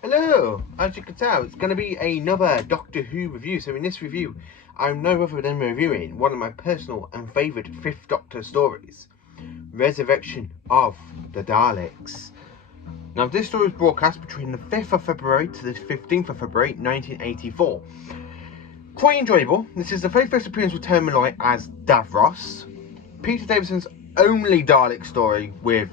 Hello, as you can tell, it's going to be another Doctor Who review. So in this review, I'm no other than reviewing one of my personal and favourite 5th Doctor stories, Resurrection of the Daleks. Now this story was broadcast between the 5th of February to the 15th of February 1984. Quite enjoyable. This is the very first appearance with Terminal as Davros, Peter Davison's only Dalek story with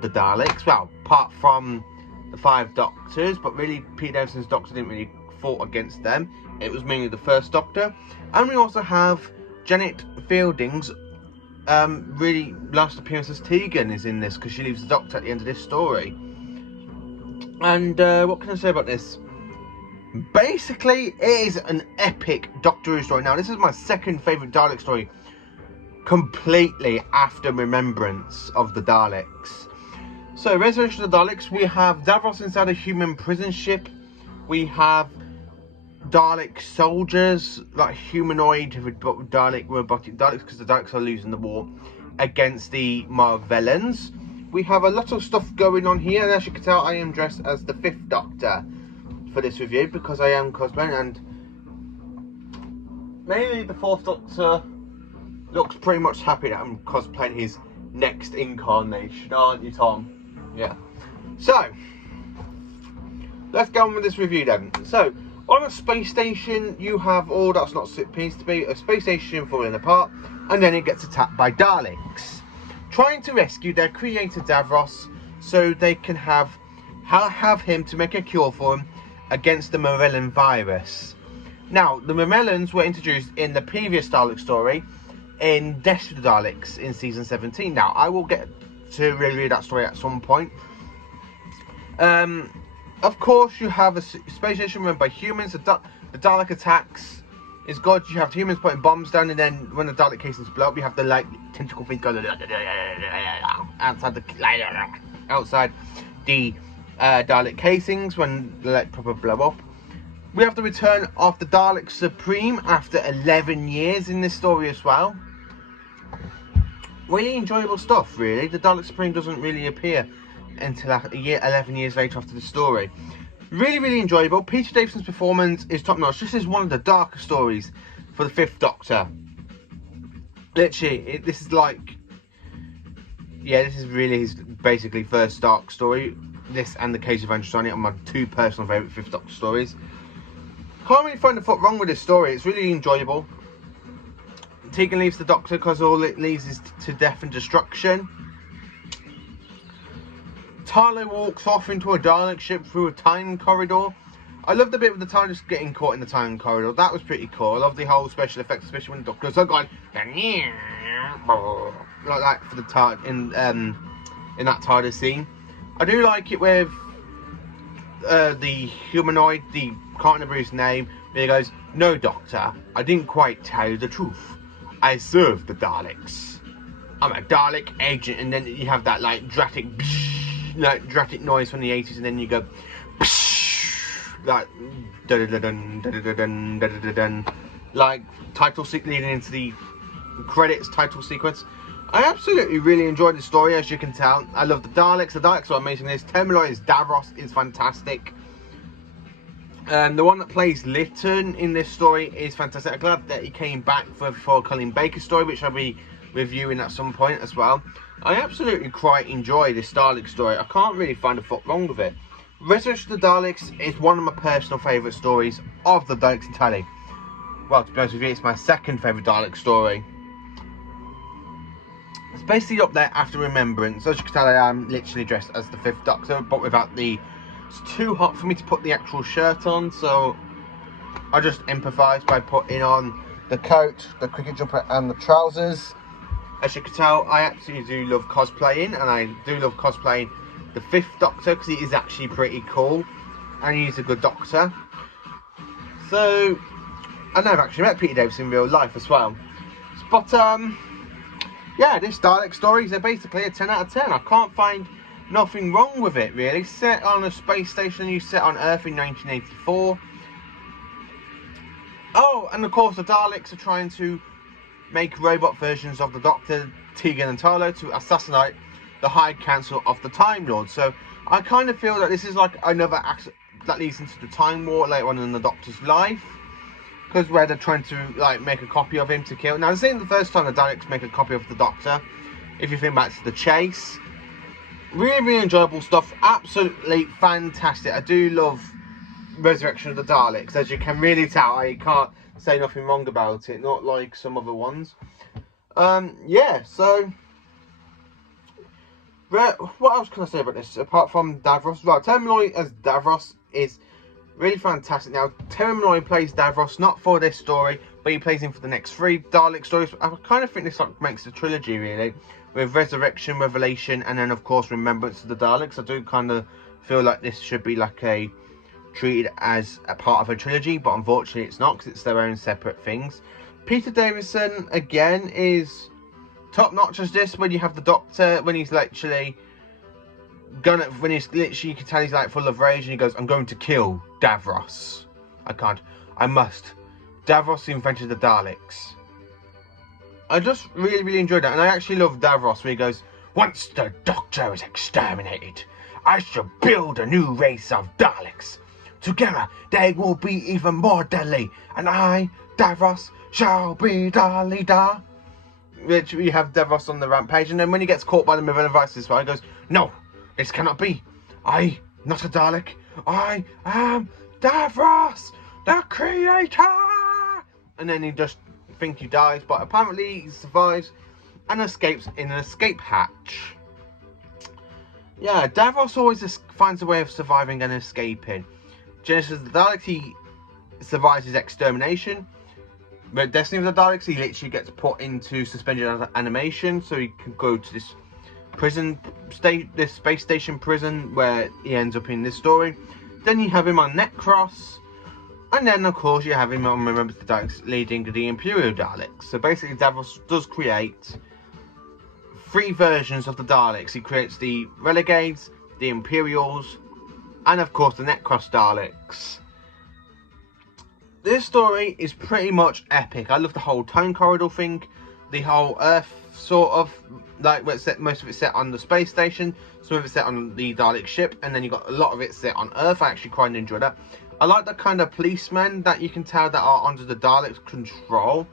the Daleks, well, apart from the 5 Doctors, but really Peter Davison's Doctor didn't really fought against them. It was mainly the 1st Doctor. And we also have Janet Fielding's really last appearance as Tegan is in this, because she leaves the Doctor at the end of this story. And what can I say about this? Basically, it is an epic Doctor Who story. Now, this is my second favourite Dalek story, completely after Remembrance of the Daleks. So, Resurrection of the Daleks, we have Davros inside a human prison ship. We have Dalek soldiers, like humanoid Dalek robotic Daleks, because the Daleks are losing the war against the Marvellans. We have a lot of stuff going on here, and as you can tell, I am dressed as the 5th Doctor for this review, because I am cosplaying, and mainly the 4th Doctor looks pretty much happy that I'm cosplaying his next incarnation, aren't you, Tom? Yeah. So, let's go on with this review then. So, on a space station, you have all that's not supposed to be a space station falling apart, and then it gets attacked by Daleks, trying to rescue their creator Davros, so they can have him to make a cure for him against the Morellan virus. Now, the Morellans were introduced in the previous Dalek story, in Death of the Daleks in season 17. Now, I will get to review that story at some point. Of course, you have a space station run by humans. The Dalek attacks is good. You have humans putting bombs down, and then when the Dalek casings blow up, you have the like tentacle things going outside the Dalek casings when they like proper blow up. We have the return of the Dalek Supreme after 11 years in this story as well. Really enjoyable stuff, really. The Dalek Supreme doesn't really appear until 11 years later after the story. Really, really enjoyable. Peter Davison's performance is top notch. This is one of the darker stories for the 5th Doctor. Literally, this is like... yeah, this is really his basically first dark story. This and The Case of Androsani are my 2 personal favourite 5th Doctor stories. Can't really find a foot wrong with this story. It's really enjoyable. Tegan leaves the Doctor because all it leads is to death and destruction. Tarlo walks off into a Dalek ship through a time corridor. I love the bit with the TARDIS getting caught in the time corridor. That was pretty cool. I love the whole special effects, especially when the Doctor's going like that for the TARDIS in that TARDIS scene. I do like it with the humanoid, the can't remember his name, where he goes, "No, Doctor, I didn't quite tell you the truth. I serve the Daleks. I'm a Dalek agent," and then you have that like dramatic noise from the 80s, and then you go like like title sequence leading into the credits title sequence. I absolutely really enjoyed the story, as you can tell. I love the Daleks. The Daleks are amazing. This Termiloy's Davros is fantastic. The one that plays Lytton in this story is fantastic. I'm glad that he came back for Colin Baker's story, which I'll be reviewing at some point as well. I absolutely quite enjoy this Dalek story. I can't really find a foot wrong with it. Resurrection of the Daleks is one of my personal favourite stories of the Daleks entirely. Well, to be honest with you, it's my second favourite Dalek story. It's basically up there after Remembrance. As you can tell, I am literally dressed as the 5th Doctor, but without the... it's too hot for me to put the actual shirt on, so I just improvised by putting on the coat, the cricket jumper and the trousers. As you can tell, I absolutely do love cosplaying, and I do love cosplaying the 5th Doctor because he is actually pretty cool and he's a good Doctor. So, and I've actually met Peter Davison in real life as well. But yeah, this Dalek story is basically a 10 out of 10. I can't find nothing wrong with it, really. Set on a space station, you set on Earth in 1984. Oh, and of course the Daleks are trying to make robot versions of the Doctor, Tegan and Tarlo to assassinate the High Council of the Time Lords. So I kind of feel that this is like another act that leads into the Time War later on in the Doctor's life, because where they're trying to like make a copy of him to kill. Now, this ain't the first time the Daleks make a copy of the Doctor. If you think back to the Chase, really enjoyable stuff, absolutely fantastic. I do love Resurrection of the Daleks, as you can really tell. I can't say nothing wrong about it, not like some other ones. Yeah, so what else can I say about this apart from Davros? Well, Terminoy as Davros is really fantastic. Now, Terminoy plays Davros not for this story, but he plays him for the next 3 Dalek stories. I kind of think this like makes a trilogy, really, with Resurrection, Revelation, and then of course Remembrance of the Daleks. I do kind of feel like this should be like treated as a part of a trilogy, but unfortunately it's not, because it's their own separate things. Peter Davison again is top notch as this, when you have the Doctor, when he's literally you can tell he's like full of rage, and he goes, "I'm going to kill Davros. I must. Davros invented the Daleks." I just really enjoyed that, and I actually love Davros where he goes, "Once the Doctor is exterminated, I shall build a new race of Daleks. Together they will be even more deadly, and I, Davros, shall be Da. Which we have Davros on the rampage, and then when he gets caught by the Mirror Devices, he goes, "No, this cannot be. I, not a Dalek. I am Davros, the creator." And then he just thinks he dies, but apparently he survives and escapes in an escape hatch. Yeah, Davros always finds a way of surviving and escaping. Genesis of the Daleks, he survives his extermination. But Destiny of the Daleks, he literally gets put into suspended animation, so he can go to this this space station prison where he ends up in this story. Then you have him on Necros, and then of course you have him on Remembrance of the Daleks leading the Imperial Daleks. So basically Davros does create 3 versions of the Daleks. He creates the Renegades, the Imperials, and of course the Necros Daleks. This story is pretty much epic. I love the whole time corridor thing, the whole Earth sort of, like where it's set, most of it set on the space station, some of it set on the Dalek ship, and then you got a lot of it set on Earth. I actually quite enjoyed that. I like the kind of policemen that you can tell that are under the Daleks' control.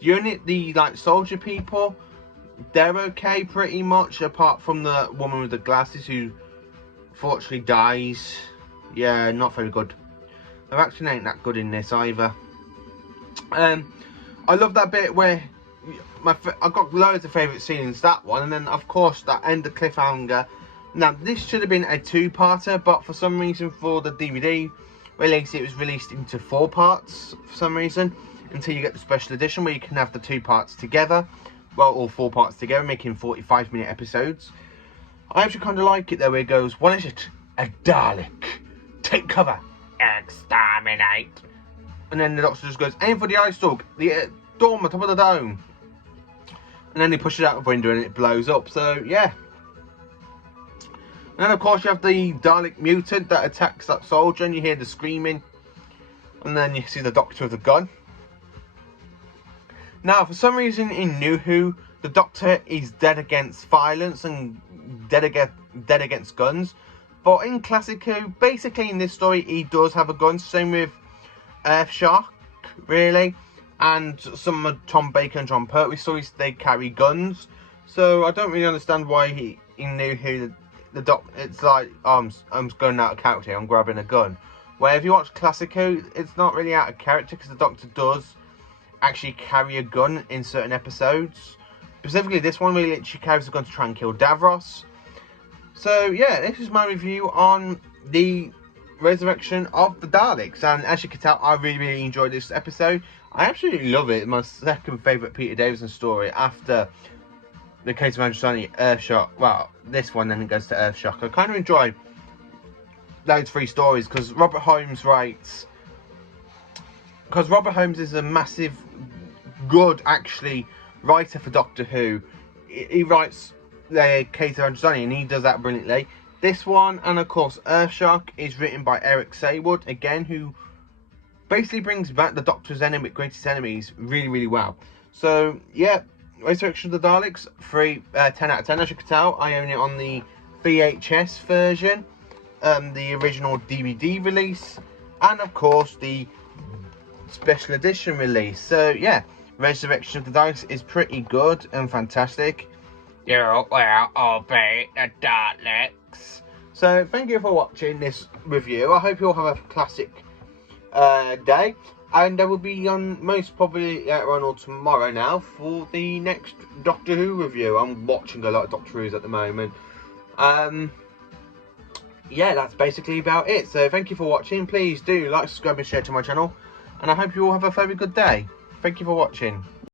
The like soldier people, they're okay pretty much, apart from the woman with the glasses who fortunately dies. Yeah, not very good. The action ain't that good in this either. I love that bit where I've got loads of favourite scenes. That one, and then of course that end of cliffhanger. Now this should have been a 2-parter, but for some reason for the DVD release, it was released into 4 parts for some reason, until you get the special edition where you can have the 2 parts together. Well, all 4 parts together, making 45-minute episodes. I actually kind of like it though, where it goes, "What is it? A Dalek. Take cover. Exterminate." And then the Doctor just goes, "Aim for the eye stalk, the dome on top of the dome." And then he pushes it out the window and it blows up. So yeah. And then of course you have the Dalek mutant that attacks that soldier, and you hear the screaming. And then you see the Doctor with a gun. Now, for some reason in New Who, the Doctor is dead against violence and dead against guns. But in Classic Who, basically in this story, he does have a gun. Same with Earthshock, really. And some of Tom Baker and John Pertwee stories, they carry guns. So I don't really understand why in New Who, the Doctor, it's like, oh, I'm going out of character here, I'm grabbing a gun. Where if you watch Classic Who, it's not really out of character, because the Doctor does actually carry a gun in certain episodes. Specifically this one, where he literally carries a gun to try and kill Davros. So yeah, this is my review on the Resurrection of the Daleks, and as you can tell, I really enjoyed this episode. I absolutely love it. My second favourite Peter Davison story after The Case of Andrew Sonny, Earthshock. Well, this one, then it goes to Earthshock. I kind of enjoy those 3 stories because Robert Holmes writes. Because Robert Holmes is a massive, good actually writer for Doctor Who. He writes The Case of Andrew Sonny, and he does that brilliantly. This one, and of course Earthshock, is written by Eric Saywood, again, who basically brings back the Doctor's greatest enemies really well. So yeah, Resurrection of the Daleks, 10 out of 10. As you can tell, I own it on the VHS version, the original DVD release, and of course the special edition release. So yeah, Resurrection of the Daleks is pretty good and fantastic. You will obey the Daleks. So thank you for watching this review. I hope you all have a classic day, and I will be on most probably later on or tomorrow now for the next Doctor Who review. I'm watching a lot of Doctor Who's at the moment. Yeah, that's basically about it. So thank you for watching. Please do like, subscribe and share to my channel, and I hope you all have a very good day. Thank you for watching.